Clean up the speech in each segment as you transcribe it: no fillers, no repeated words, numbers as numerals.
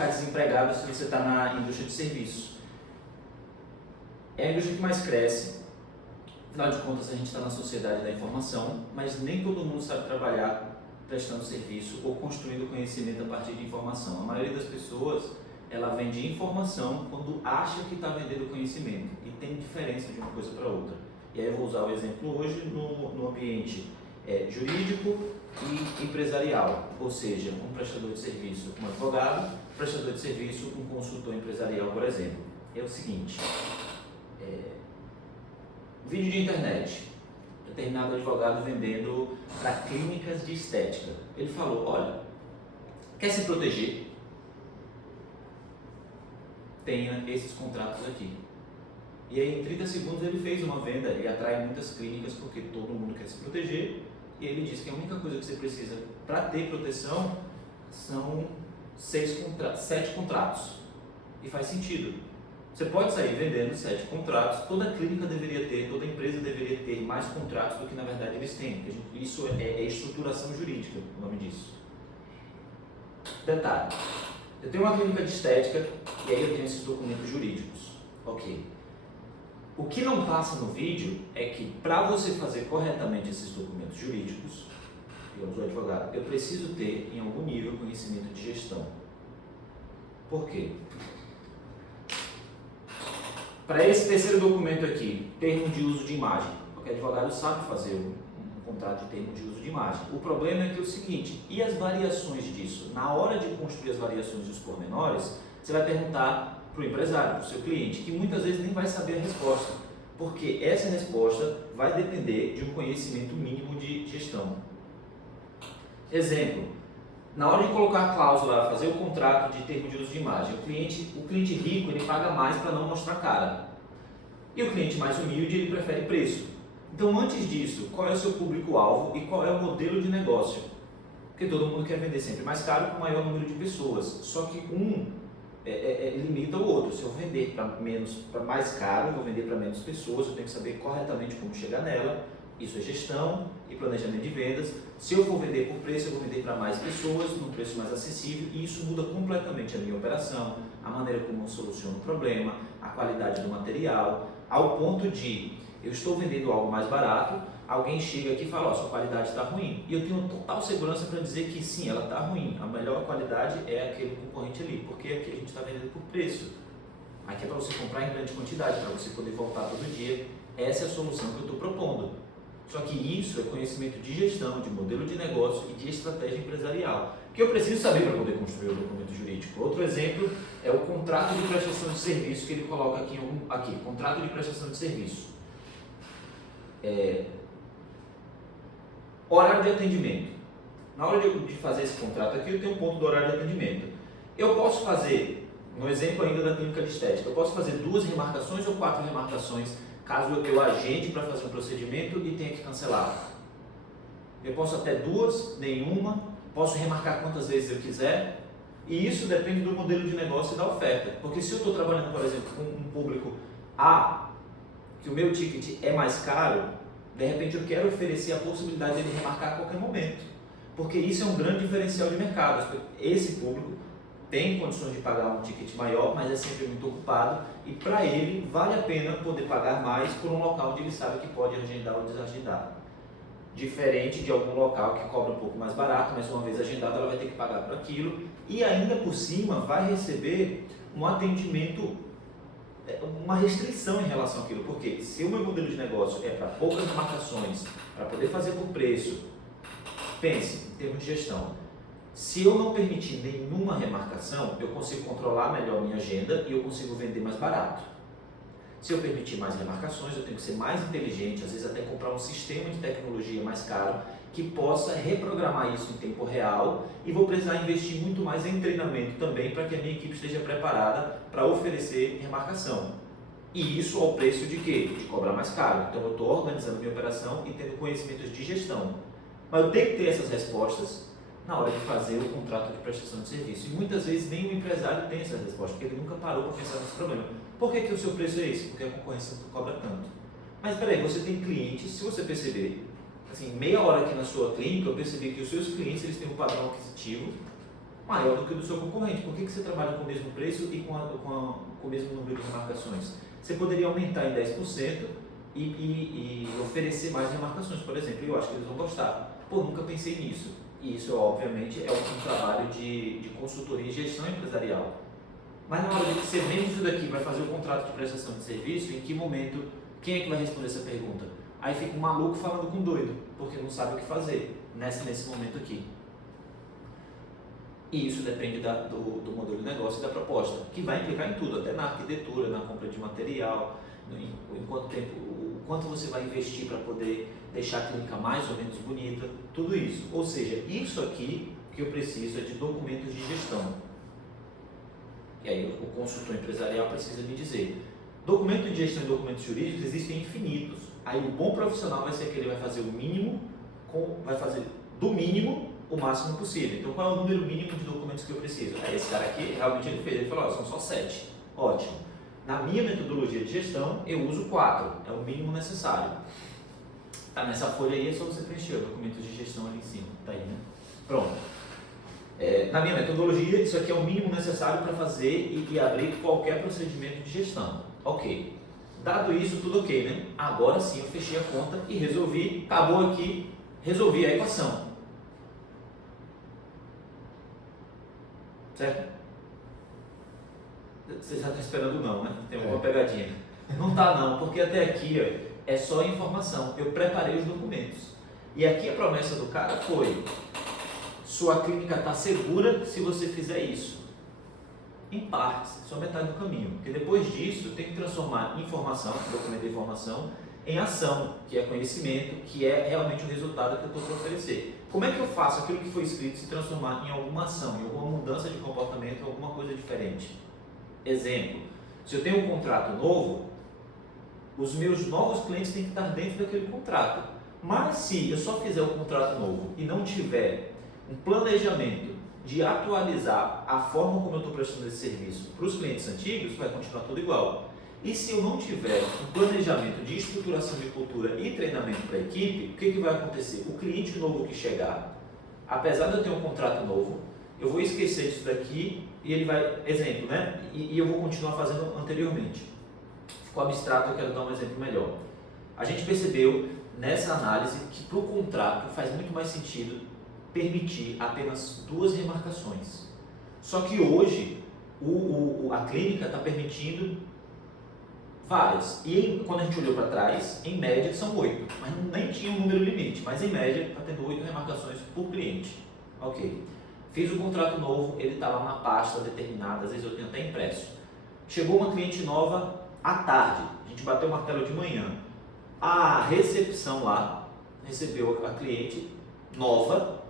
ficar desempregado se você está na indústria de serviço. É a indústria que mais cresce. Afinal de contas, a gente está na sociedade da informação, mas nem todo mundo sabe trabalhar prestando serviço ou construindo conhecimento a partir de informação. A maioria das pessoas, ela vende informação quando acha que está vendendo conhecimento, e tem diferença de uma coisa para outra. E aí eu vou usar o exemplo hoje no ambiente jurídico e empresarial, ou seja, um prestador de serviço, um advogado, prestador de serviço, um consultor empresarial, por exemplo. É o seguinte, vídeo de internet, determinado advogado vendendo para clínicas de estética. Ele falou, olha, quer se proteger? Tenha esses contratos aqui. E aí em 30 segundos ele fez uma venda e atrai muitas clínicas porque todo mundo quer se proteger. E ele disse que a única coisa que você precisa para ter proteção são 7 contratos. E faz sentido. Você pode sair vendendo 7 contratos, toda clínica deveria ter, toda empresa deveria ter mais contratos do que na verdade eles têm. Isso é estruturação jurídica, o nome disso. Detalhe, eu tenho uma clínica de estética e aí eu tenho esses documentos jurídicos. Ok. O que não passa no vídeo é que para você fazer corretamente esses documentos jurídicos, digamos o advogado, eu preciso ter em algum nível conhecimento de gestão. Por quê? Para esse terceiro documento aqui, termo de uso de imagem, qualquer advogado sabe fazer um contrato de termo de uso de imagem. O problema é que é o seguinte, e as variações disso? Na hora de construir as variações e os pormenores, você vai perguntar para o empresário, para o seu cliente, que muitas vezes nem vai saber a resposta, porque essa resposta vai depender de um conhecimento mínimo de gestão. Exemplo, na hora de colocar a cláusula, fazer o contrato de termo de uso de imagem, o cliente rico ele paga mais para não mostrar cara. E o cliente mais humilde ele prefere preço. Então antes disso, qual é o seu público-alvo e qual é o modelo de negócio? Porque todo mundo quer vender sempre mais caro para o maior número de pessoas. Só que limita o outro. Se eu vender para mais caro, eu vou vender para menos pessoas, eu tenho que saber corretamente como chegar nela. Isso é gestão e planejamento de vendas. Se eu for vender por preço, eu vou vender para mais pessoas, num preço mais acessível, e isso muda completamente a minha operação, a maneira como eu soluciono o problema, a qualidade do material, ao ponto de eu estou vendendo algo mais barato, alguém chega aqui e fala, sua qualidade está ruim. E eu tenho total segurança para dizer que sim, ela está ruim. A melhor qualidade é aquele concorrente ali, porque aqui a gente está vendendo por preço. Aqui é para você comprar em grande quantidade, para você poder voltar todo dia. Essa é a solução que eu estou propondo. Só que isso é conhecimento de gestão, de modelo de negócio e de estratégia empresarial, que eu preciso saber para poder construir o documento jurídico. Outro exemplo é o contrato de prestação de serviço que ele coloca aqui, contrato de prestação de serviço. Horário de atendimento. Na hora de fazer esse contrato aqui, eu tenho um ponto do horário de atendimento. Eu posso fazer, no exemplo ainda da clínica de estética, eu posso fazer 2 remarcações ou 4 remarcações, caso eu agende para fazer um procedimento e tenha que cancelar. Eu posso até 2, nenhuma, posso remarcar quantas vezes eu quiser, e isso depende do modelo de negócio e da oferta. Porque se eu estou trabalhando, por exemplo, com um público A, que o meu ticket é mais caro, de repente eu quero oferecer a possibilidade de ele remarcar a qualquer momento. Porque isso é um grande diferencial de mercado. Esse público tem condições de pagar um ticket maior, mas é sempre muito ocupado, e para ele vale a pena poder pagar mais por um local onde ele sabe que pode agendar ou desagendar. Diferente de algum local que cobra um pouco mais barato, mas uma vez agendado ela vai ter que pagar por aquilo, e ainda por cima vai receber um atendimento, uma restrição em relação àquilo, porque se o meu modelo de negócio é para poucas marcações, para poder fazer por preço, pense em termos de gestão. Se eu não permitir nenhuma remarcação, eu consigo controlar melhor minha agenda e eu consigo vender mais barato. Se eu permitir mais remarcações, eu tenho que ser mais inteligente, às vezes até comprar um sistema de tecnologia mais caro que possa reprogramar isso em tempo real, e vou precisar investir muito mais em treinamento também para que a minha equipe esteja preparada para oferecer remarcação. E isso ao preço de quê? De cobrar mais caro. Então eu estou organizando minha operação e tendo conhecimentos de gestão. Mas eu tenho que ter essas respostas na hora de fazer o contrato de prestação de serviço. E muitas vezes nem o empresário tem essa resposta, porque ele nunca parou para pensar nesse problema. Por que o seu preço é esse? Porque a concorrência cobra tanto. Mas peraí, você tem clientes, se você perceber, assim, meia hora aqui na sua clínica, eu percebi que os seus clientes eles têm um padrão aquisitivo maior do que o do seu concorrente. Por que você trabalha com o mesmo preço e com o mesmo número de remarcações? Você poderia aumentar em 10% e oferecer mais remarcações, por exemplo, e eu acho que eles vão gostar. Pô, nunca pensei nisso. E isso, obviamente, é um trabalho de consultoria e gestão empresarial. Mas na hora de você menos isso daqui, vai fazer o contrato de prestação de serviço, em que momento, quem é que vai responder essa pergunta? Aí fica um maluco falando com um doido, porque não sabe o que fazer nesse momento aqui. E isso depende do modelo de negócio e da proposta, que vai implicar em tudo, até na arquitetura, na compra de material, em quanto você vai investir para poder deixar a clínica mais ou menos bonita, tudo isso. Ou seja, isso aqui que eu preciso é de documentos de gestão. E aí o consultor empresarial precisa me dizer. Documento de gestão e documentos jurídicos existem infinitos. Aí o bom profissional vai ser aquele que vai fazer o mínimo, vai fazer do mínimo o máximo possível. Então qual é o número mínimo de documentos que eu preciso? Aí esse cara aqui realmente ele fez, ele falou, são só 7. Ótimo. Na minha metodologia de gestão eu uso 4, é o mínimo necessário. Tá nessa folha aí, é só você preencher o documento de gestão ali em cima, tá aí, né? Pronto. Na minha metodologia, isso aqui é o mínimo necessário para fazer e abrir qualquer procedimento de gestão. Ok. Dado isso, tudo ok, né? Agora sim eu fechei a conta e resolvi, acabou aqui, resolvi a equação. Certo? Você já está esperando não, né? Tem alguma pegadinha. Não tá não, porque até aqui é só informação. Eu preparei os documentos. E aqui a promessa do cara foi: sua clínica está segura se você fizer isso. Em partes, só metade do caminho. Porque depois disso tem que transformar informação, documento de informação, em ação, que é conhecimento, que é realmente o resultado que eu estou para oferecer. Como é que eu faço aquilo que foi escrito se transformar em alguma ação, em alguma mudança de comportamento, em alguma coisa diferente? Exemplo, se eu tenho um contrato novo, os meus novos clientes têm que estar dentro daquele contrato. Mas se eu só fizer um contrato novo e não tiver um planejamento de atualizar a forma como eu estou prestando esse serviço para os clientes antigos, vai continuar tudo igual. E se eu não tiver um planejamento de estruturação de cultura e treinamento para a equipe, o que vai acontecer? O cliente novo que chegar, apesar de eu ter um contrato novo, eu vou esquecer disso daqui e ele vai, exemplo, né? E eu vou continuar fazendo anteriormente. Ficou abstrato, eu quero dar um exemplo melhor. A gente percebeu nessa análise que para o contrato faz muito mais sentido permitir apenas 2 remarcações. Só que hoje a clínica está permitindo várias. E quando a gente olhou para trás, em média são 8. Mas nem tinha um número limite, mas em média está tendo 8 remarcações por cliente. Ok. Fiz o contrato novo, ele está lá na pasta determinada, às vezes eu tenho até impresso. Chegou uma cliente nova à tarde, a gente bateu o martelo de manhã. A recepção lá recebeu a cliente nova,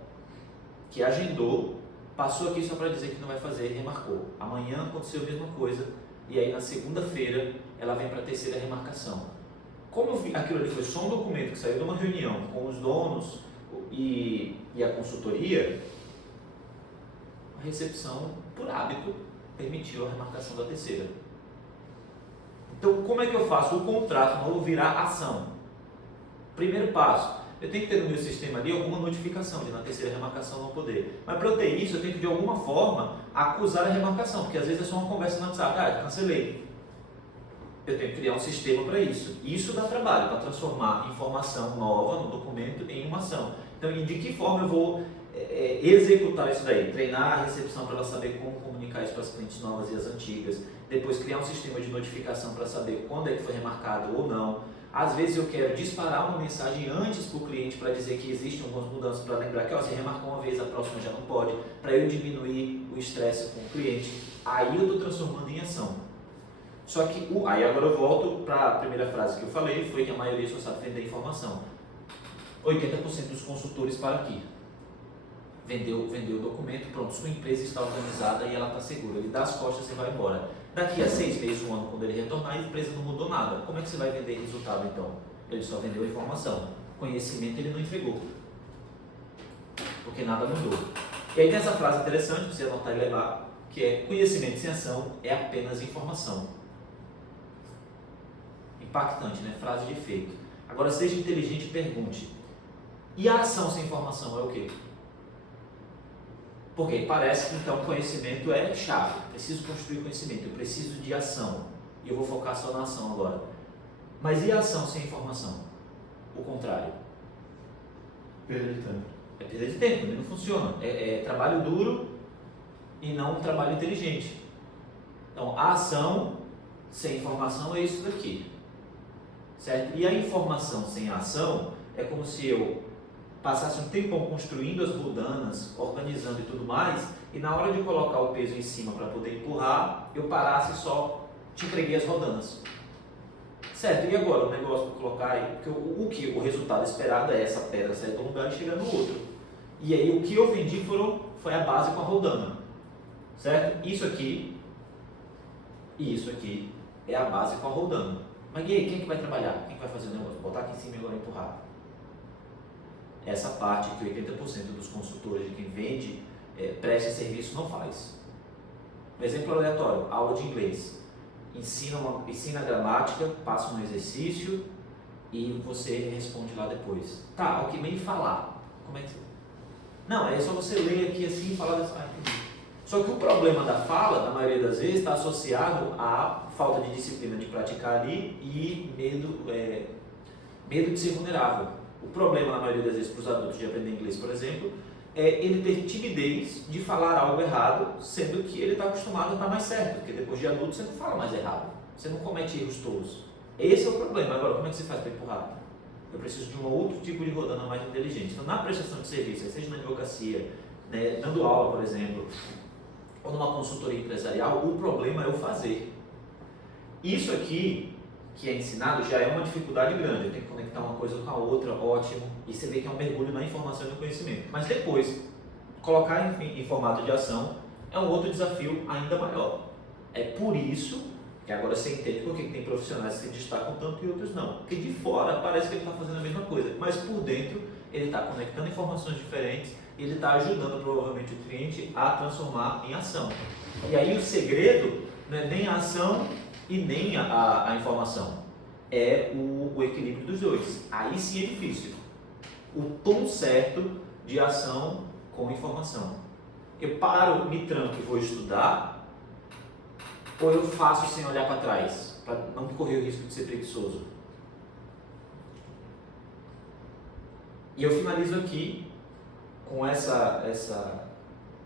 que agendou, passou aqui só para dizer que não vai fazer, remarcou. Amanhã aconteceu a mesma coisa, e aí na segunda-feira ela vem para a 3ª remarcação. Como aquilo ali foi só um documento que saiu de uma reunião com os donos e a consultoria, a recepção, por hábito, permitiu a remarcação da 3ª. Então, como é que eu faço o contrato novo virar ação? Primeiro passo, eu tenho que ter no meu sistema ali alguma notificação de na 3ª remarcação não poder. Mas para eu ter isso, eu tenho que de alguma forma acusar a remarcação, porque às vezes é só uma conversa no WhatsApp, cancelei. Eu tenho que criar um sistema para isso. Isso dá trabalho, para transformar informação nova no documento em uma ação. Então, de que forma eu vou executar isso daí? Treinar a recepção para ela saber como comunicar isso para as clientes novas e as antigas. Depois criar um sistema de notificação para saber quando é que foi remarcado ou não. Às vezes eu quero disparar uma mensagem antes para o cliente para dizer que existem algumas mudanças, para lembrar que você remarcou uma vez, a próxima já não pode, para eu diminuir o estresse com o cliente. Aí eu estou transformando em ação. Só que, aí agora eu volto para a primeira frase que eu falei, foi que a maioria só sabe vender informação. 80% dos consultores para aqui. Vendeu o documento, pronto, sua empresa está organizada e ela está segura. Ele dá as costas e vai embora. Daqui a 6 meses, 1 ano, quando ele retornar, a empresa não mudou nada. Como é que você vai vender resultado então? Ele só vendeu informação. Conhecimento ele não entregou. Porque nada mudou. E aí tem essa frase interessante, para você anotar e levar, que é: conhecimento sem ação é apenas informação. Impactante, né? Frase de efeito. Agora seja inteligente e pergunte: e a ação sem informação é o quê? Porque parece que então conhecimento é chave. Eu preciso construir conhecimento, eu preciso de ação. E eu vou focar só na ação agora. Mas e a ação sem informação? O contrário. Perda de tempo. É perda de tempo, não funciona. É trabalho duro e não um trabalho inteligente. Então, a ação sem informação é isso daqui. Certo? E a informação sem a ação é como se eu passasse um tempão construindo as rodanas, organizando e tudo mais, e na hora de colocar o peso em cima para poder empurrar, eu parasse e só te entreguei as rodanas. Certo, e agora o negócio para colocar aí, porque o resultado esperado é essa pedra sair de um lugar e chegar no outro. E aí o que eu vendi foi a base com a rodana. Certo? Isso aqui e isso aqui é a base com a rodana. Mas e aí, quem é que vai trabalhar? Quem é que vai fazer o negócio? Botar aqui em cima e agora empurrar. Essa parte que 80% dos consultores de quem vende presta serviço não faz. Um exemplo aleatório, aula de inglês. Ensina a gramática, passa um exercício e você responde lá depois. Tá, ok, mas e falar? Como é que... Não, é só você ler aqui assim e falar dessa... Só que o problema da fala, na maioria das vezes, está associado à falta de disciplina de praticar ali e medo de ser vulnerável. O problema, na maioria das vezes, para os adultos de aprender inglês, por exemplo, é ele ter timidez de falar algo errado, sendo que ele está acostumado a estar mais certo, porque depois de adulto você não fala mais errado, você não comete erros tolos. Esse é o problema. Agora, como é que você faz para empurrar? Eu preciso de um outro tipo de rodana mais inteligente. Então, na prestação de serviço, seja na advocacia, né, dando aula, por exemplo, ou numa consultoria empresarial, o problema é o fazer. Isso aqui, que é ensinado, já é uma dificuldade grande. Eu tenho que conectar uma coisa com a outra, ótimo, e você vê que é um mergulho na informação e no conhecimento. Mas depois, colocar em formato de ação é um outro desafio ainda maior. É por isso que agora você entende por que tem profissionais que se destacam tanto e outros não. Porque de fora parece que ele está fazendo a mesma coisa, mas por dentro ele está conectando informações diferentes e ele está ajudando provavelmente o cliente a transformar em ação. E aí o segredo não é nem a ação e nem a informação, é o equilíbrio dos dois. Aí sim é difícil. O tom certo de ação com informação. Eu paro, me tranco e vou estudar, ou eu faço sem olhar para trás, para não correr o risco de ser preguiçoso. E eu finalizo aqui com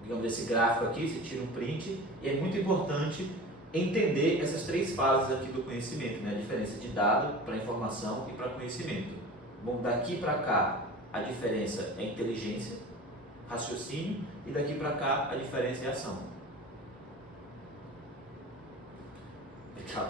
digamos, esse gráfico aqui, você tira um print, e é muito importante entender essas três fases aqui do conhecimento, né? A diferença de dado para informação e para conhecimento. Bom, daqui para cá a diferença é inteligência, raciocínio, e daqui para cá a diferença é ação. Obrigado.